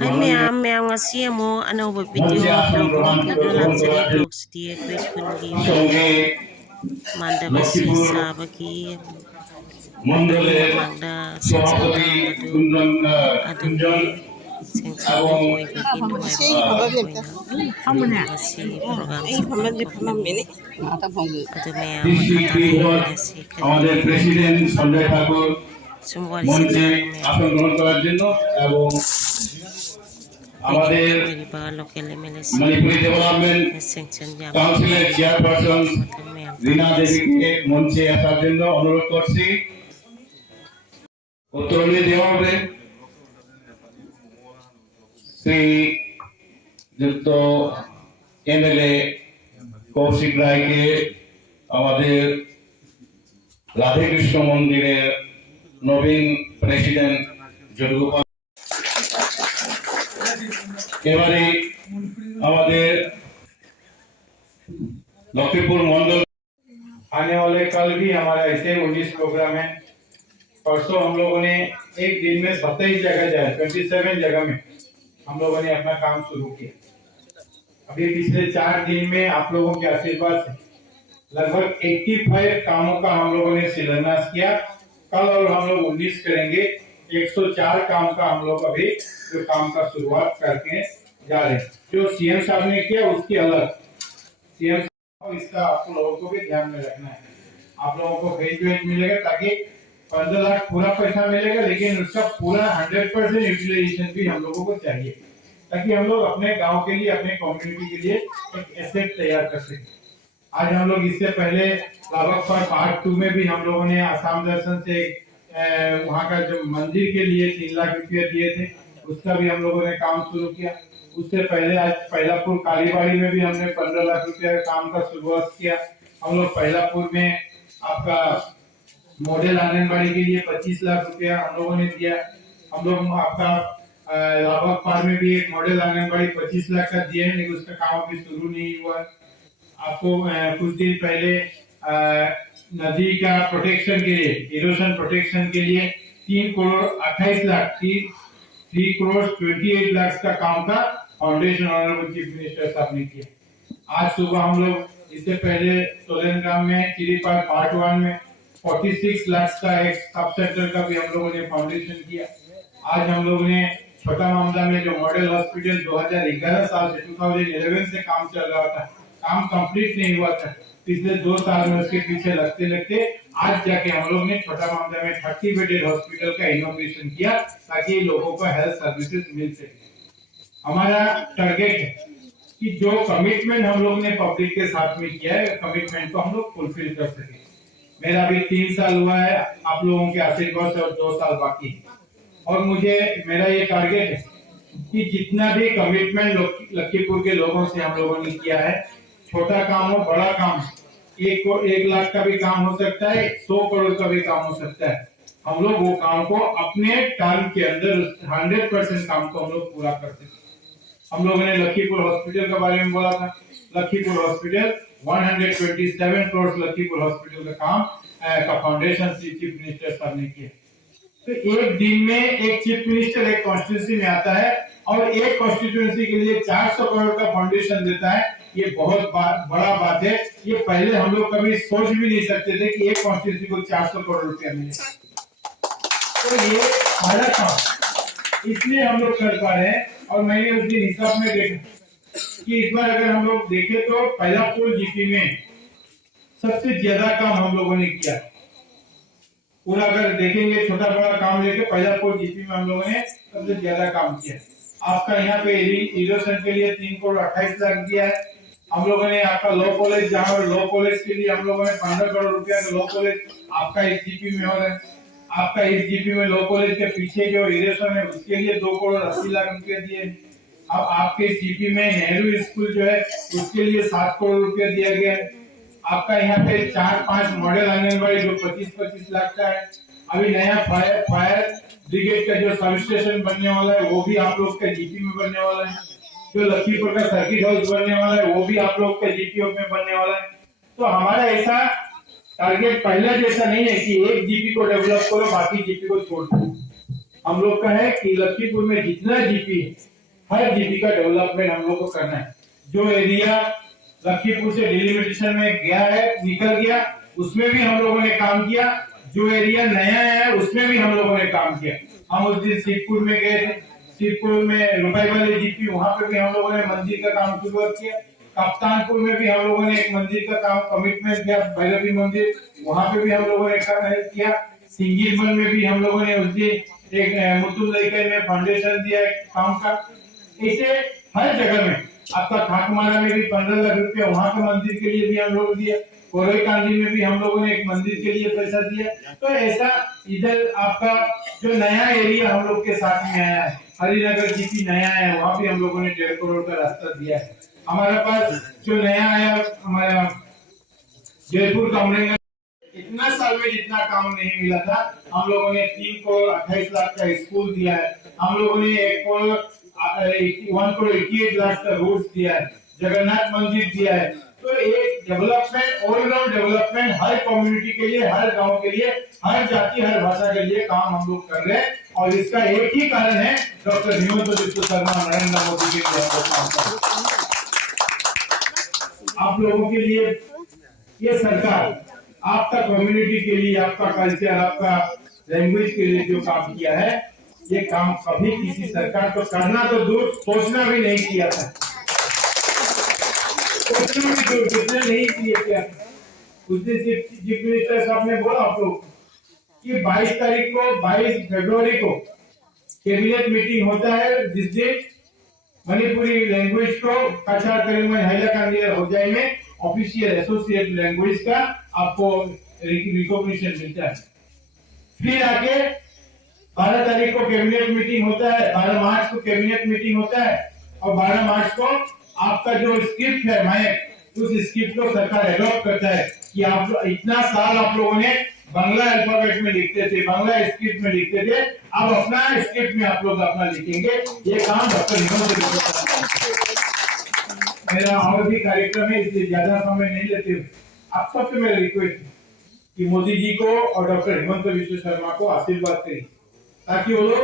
Hi ma'am ngasi mo anauba video vlog ni kado luxury vlogs di kwet kungi manda basi sabaki ani mamangda sengsangda ambadu adagi sengsangda boy bagi dumai boyna basi program adu maya makatare nasi আমাদের kali president Sanjay ঠাকুর sumwari মঞ্চে sejarah maya আসন গ্রহণ করার জন্য এবং আমাদের begini beriba lokal MLC Manipuri development sengsang jam কাউন্সিলের chairperson Rina দেবীকে মঞ্চে আসার জন্য অনুরোধ করছি। উত্তরণী দেওয়া হবে শ্রীযুক্ত এমএলএ কৌশিক রায়কে আমাদের রাধেকৃষ্ণ মন্দিরের নবীন প্রেসিডেন্ট জয়গোপাল। এবারে আমাদের लखीमपुर मंडल आने वाले कल भी हमारा ऐसे 19 प्रोग्राम है। परसों हम लोगों ने एक दिन में 27 जगह जाए 27 जगह में हम लोगों ने अपना काम शुरू किया। अभी पिछले 4 दिन में आप लोगों के आशीर्वाद से लगभग 85 कामों का हम लोगों ने शिलान्यास किया। कल और हम लोग 19 करेंगे। 104 काम का हम लोग अभी जो काम का शुरुआत करके जा रहे हैं। जो सीएम साहब ने किया उसकी अलग सीएम इसका आप लोगों को भी ध्यान में रखना है। आप लोगों को भेज मिलेगा ताकि 15 लाख पूरा पैसा मिलेगा, लेकिन उसका पूरा 100% यूटिलाइजेशन भी हम लोगों को चाहिए ताकि हम लोग अपने गांव के लिए अपने कम्युनिटी के लिए एक एसेट तैयार कर सकें। आज हम लोग इससे पहले लाभक पर पार्ट 2 में भी हम लोगों ने आसाम दर्शन से वहाँ का जो मंदिर के लिए 3 लाख रुपये दिए थे उसका भी हम लोगों ने काम शुरू किया। उससे पहले आज पहलापुर कालीबाड़ी में भी हमने 15 लाख रुपया का काम का शुरुआत किया। हम लोग पहलापुर में आपका मॉडल आंगनबाड़ी के लिए 25 लाख रुपया हम लोगों ने दिया। हम लोग आपका लाभक पार में भी एक मॉडल आंगनबाड़ी 25 लाख का दिए हैं, लेकिन उसका काम अभी शुरू नहीं हुआ। आपको कुछ दिन पहले नदी का प्रोटेक्शन के लिए इरोशन प्रोटेक्शन के लिए 3 करोड़ 28 लाख 3 करोड़ 28 लाख का काम का फाउंडेशन ऑनरेबल चीफ मिनिस्टर साहब ने किया। आज सुबह हम लोग इससे पहले सोलन गांव में चिरीपार पार्ट 1 में 46 लाख का एक सब सेंटर का भी हम लोगों ने फाउंडेशन किया। आज हम लोगों ने छोटा मामला में जो मॉडल हॉस्पिटल 2011 साल से 2011 से काम चल रहा था, काम कंप्लीट नहीं हुआ था, पिछले 2 साल में उसके पीछे लगते लगते आज जाके हम लोग ने छोटा मामला में 30 बेडेड हॉस्पिटल का इनोवेशन किया ताकि लोगों को हेल्थ सर्विसेज मिल सके। हमारा टारगेट है कि जो कमिटमेंट हम लोग ने पब्लिक के साथ में किया है, कमिटमेंट को हम लोग फुलफिल कर सके। मेरा अभी 3 साल हुआ है, आप लोगों के आशीर्वाद से और 2 साल बाकी है। और मुझे मेरा ये टारगेट है कि जितना भी कमिटमेंट लखीमपुर के लोगों से हम लोगों ने किया है, छोटा काम हो बड़ा काम, 1 लाख का भी काम हो सकता है, 100 करोड़ का भी काम हो सकता है, हम लोग वो काम को अपने टाइम के अंदर 100% काम को हम लोग पूरा करते हैं। हम लोगों ने लखीमपुर हॉस्पिटल के बारे में बोला था। लखीमपुर हॉस्पिटल 127 करोड़ लखीमपुर हॉस्पिटल का काम का फाउंडेशन चीफ मिनिस्टर साहब ने किया। तो एक दिन में एक चीफ मिनिस्टर एक कॉन्स्टिट्यूंसी में आता है और एक कॉन्स्टिट्यूंसी के लिए 400 करोड़ का फाउंडेशन देता है। ये बहुत बड़ा बात है। ये पहले हम लोग कभी सोच भी नहीं सकते थे कि एक कॉन्स्टिट्यूंसी को 400 करोड़ रुपया मिले। तो ये बड़ा काम इसलिए हम लोग कर पा रहे हैं। और मैंने उस दिन हिसाब में देखा कि इस बार अगर हम लोग देखें तो पहलापुर जीपी में सबसे ज्यादा काम हम लोगों ने किया। पूरा अगर देखेंगे छोटा बड़ा काम लेके पहलापुर जीपी में हम लोगों ने सबसे ज्यादा काम किया। आपका यहाँ पे इरोशन के लिए 3 करोड़ 28 लाख दिया है। हम लोगों ने आपका लॉ कॉलेज जहाँ लॉ कॉलेज के लिए हम लोगों ने 15 करोड़ रुपया का लॉ कॉलेज आपका इस जीपी में हो रहा है। आपका इस जीपी में लॉ कॉलेज के पीछे जो इरेशन है उसके लिए 2 करोड़ 80 लाख रुपए दिए। अब आपके जीपी में नेहरू स्कूल जो है उसके लिए 7 करोड़ रुपया दिया गया है। आपका यहाँ पे 4-5 मॉडल आंगनबाड़ी जो 25-25 लाख का है। अभी नया फायर ब्रिगेड का जो सब स्टेशन बनने वाला है वो भी आप लोग के जीपी में बनने वाला है। जो लखीमपुर का सर्किट हाउस बनने वाला है वो भी आप लोग के जीपी में बनने वाला है। तो हमारा ऐसा टारगेट पहले जैसा नहीं है कि एक जीपी को डेवलप करो बाकी जीपी को छोड़ दो। हम लोग का है कि लखीमपुर में जितना जीपी है, हर जीपी का डेवलपमेंट हम लोग को करना है। जो एरिया लखीमपुर से डिलिमिटेशन में गया है, निकल गया, उसमें भी हम लोगों ने काम किया। जो एरिया नया है उसमें भी हम लोगों ने काम किया। हम उस दिन शिवपुर में गए थे, शिवपुर में रुपए वाले जीपी, वहां पे भी हम लोगों ने मंदिर का काम शुरुआत किया। कप्तानपुर में भी हम लोगों ने एक मंदिर का काम कमिटमेंट किया, भैरवी मंदिर, वहां पे भी हम लोगों ने काम किया। सिंगीरबन में भी हम लोगों ने उस दिन एक मुतुल लेकर में फाउंडेशन दिया काम का। इसे हर जगह में आपका ठाकुमारा में भी 15 लाख रुपया वहां के मंदिर के लिए भी हम लोग दिया। कोरई कांडी में भी हम लोगों ने एक मंदिर के लिए पैसा दिया। तो ऐसा इधर आपका जो नया एरिया हम लोग के साथ में आया है, हरिनगर जीपी नया है, वहाँ भी हम लोगों ने 1.5 करोड़ का रास्ता दिया है। हमारे पास जो नया आया हमारा जयपुर कमरेंगे, इतना साल में जितना काम नहीं मिला था, हम लोगों ने 3 करोड़ 28 लाख का स्कूल दिया है। हम लोगों ने 1 करोड़ 88 लाख का रोड दिया है, जगन्नाथ मंदिर दिया है। तो एक डेवलपमेंट, ऑलराउंड डेवलपमेंट हर कम्युनिटी के लिए, हर गांव के लिए, हर जाति हर भाषा के लिए काम हम लोग कर रहे हैं। और इसका एक ही कारण है डॉक्टर हिमंत बिस्व शर्मा, नरेंद्र मोदी के लिए। आप लोगों के लिए ये सरकार आपका कम्युनिटी के लिए, आपका कल्चर, आपका लैंग्वेज के लिए जो काम किया है, ये काम कभी किसी सरकार को करना तो दूर, सोचना भी नहीं किया था। सोचना भी दूर, जितने नहीं किया। उस दिन चीफ मिनिस्टर साहब ने बोला आप लोग कि 22 फरवरी को कैबिनेट मीटिंग होता है, जिस दिन मणिपुरी लैंग्वेज को कछार करीमगंज हैलाकांडी और होजाई में ऑफिशियल एसोसिएट लैंग्वेज का आपको रिकॉग्निशन मिलता है। फिर आके 12 तारीख को कैबिनेट मीटिंग होता है, 12 मार्च को कैबिनेट मीटिंग होता है, और 12 मार्च को आपका जो स्क्रिप्ट है माइक, उस स्क्रिप्ट को सरकार एडॉप्ट करता है कि आप इतना साल आप लोगों ने बांग्ला अल्फाबेट में लिखते थे, बांग्ला स्क्रिप्ट में लिखते थे, अब अपना स्क्रिप्ट में आप लोग अपना लिखेंगे। ये काम डॉक्टर हिमंत बिस्व, मेरा और भी कार्यक्रम है, इसलिए ज्यादा समय नहीं लेते हुए आप सबसे मेरा रिक्वेस्ट है कि मोदी जी को और डॉक्टर हिमंत बिस्व शर्मा को आशीर्वाद करें, ताकि वो लोग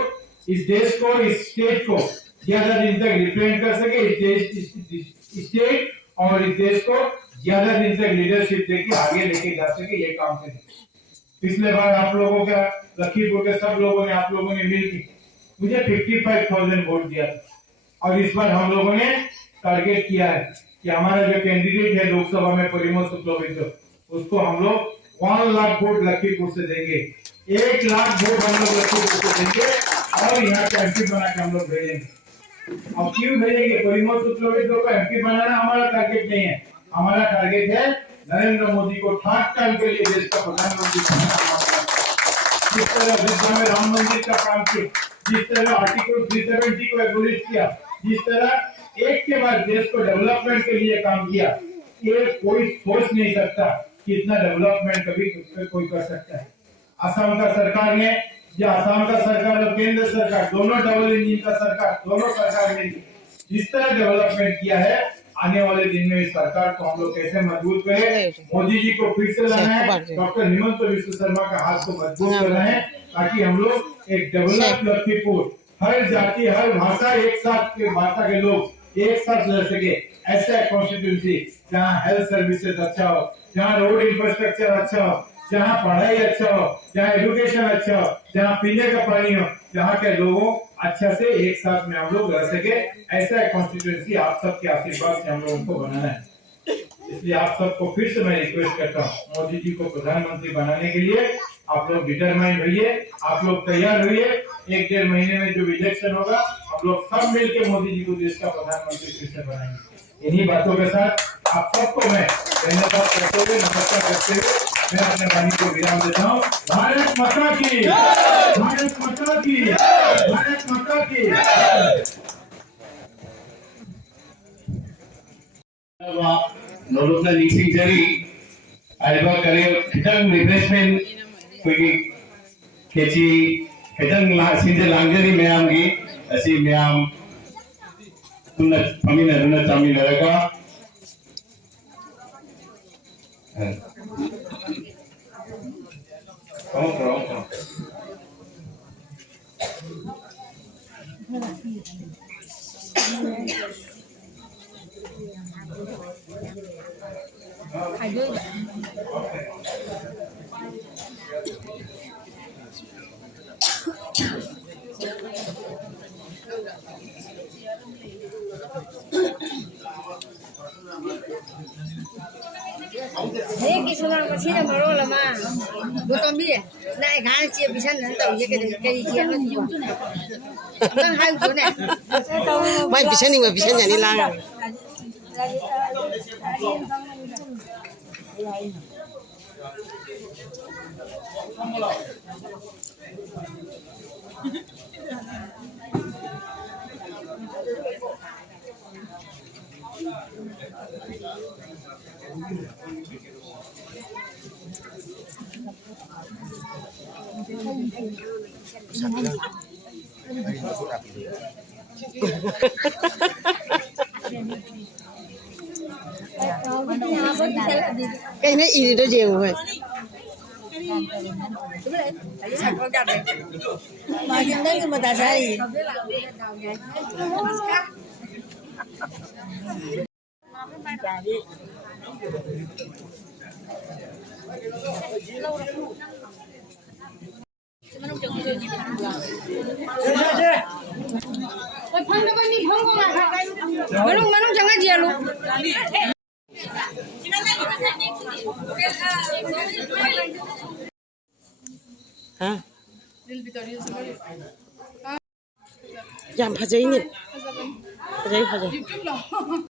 इस देश को, इस स्टेट को ज्यादा दिन तक रिप्रेजेंट कर सके, इस स्टेट और इस देश को ज्यादा दिन तक लीडरशिप देके आगे लेके जा सके, ये काम करें। पिछले बार आप लोगों का, लखीमपुर के सब लोगों ने, आप लोगों ने मिलकर मुझे 55,000 वोट दिया था, और इस बार हम लोगों ने टारगेट किया है कि हमारा जो कैंडिडेट है लोकसभा में परिमल शुक्लबैद्य, उसको हम लोग 1 लाख वोट लखीमपुर से देंगे, 1 लाख वोट हम लोग लखीमपुर से देंगे, और यहाँ का एमपी बना के हम लोग भेजेंगे। अब क्यों भेजेंगे? परिमल शुक्लबैद्य को एमपी बनाना हमारा टारगेट नहीं है, हमारा टारगेट है नरेंद्र मोदी को ठाक टाइम के लिए देश का प्रधानमंत्री बनाना। जिस तरह अयोध्या में राम मंदिर का काम किया, जिस तरह आर्टिकल 370 को एबोलिश किया, जिस तरह एक के बाद देश को डेवलपमेंट के लिए काम किया, ये कोई सोच नहीं सकता कि इतना डेवलपमेंट कभी कोई कर सकता है। असम का सरकार ने, या असम का सरकार और केंद्र सरकार दोनों डबल इंजन का सरकार, दोनों सरकार ने जिस तरह डेवलपमेंट किया है, आने वाले दिन में इस सरकार को हम लोग कैसे मजबूत करें, मोदी जी को फिर से लाना है, डॉक्टर हिमंत बिस्व शर्मा का हाथ को मजबूत करना है, ताकि हम लोग एक डेवलप लखीमपुर, हर जाति हर भाषा एक साथ के भाषा के लोग एक साथ रह सके, ऐसा कॉन्स्टिट्यूंसी जहाँ हेल्थ सर्विसेज अच्छा हो, जहाँ रोड इंफ्रास्ट्रक्चर अच्छा हो, जहाँ पढ़ाई अच्छा हो, जहाँ एजुकेशन अच्छा हो, जहाँ पीने का पानी हो, जहाँ के लोगों अच्छा से एक साथ में हम लोग रह सके, ऐसा कॉन्स्टिट्यूंसी आप सबके आशीर्वाद से हम लोगों को बनाना है। इसलिए आप सबको फिर से मैं रिक्वेस्ट करता हूँ, मोदी जी को प्रधानमंत्री बनाने के लिए आप लोग डिटरमाइंड रहिए, आप लोग तैयार रहिए। 1-1.5 महीने में जो इलेक्शन होगा, हम लोग सब मिलकर मोदी जी को देश का प्रधानमंत्री फिर से बनाएंगे। इन्हीं बातों के साथ आप सबको मैं धन्यवाद करते हुए, नमस्कार करते हुए मैं अपने वाणी को विराम देता हूँ। भारत माता की, भारत माता की, भारत माता की। नोलुपना नीसिंग जरी आइबा करे खितंग रिफ्रेशमेंट कोई केची खितंग ला सिंजे लांगजरी मैमगी असी मैम तुना फमीना रुना चामी लरका कौन cái số lượng mà chỉ là bao nhiêu mà bữa tôm bì này cái chia bị sẵn tàu cái chia nó nhiều đang hai chỗ này ไม่พิชันนี่ว่าพิชันอย่างนี้ล่ะ cái này gì đó nhiều rồi mà cái đấy mà ta sai Manong jangan dia lu. hả làm phá giấy nhỉ phá giấy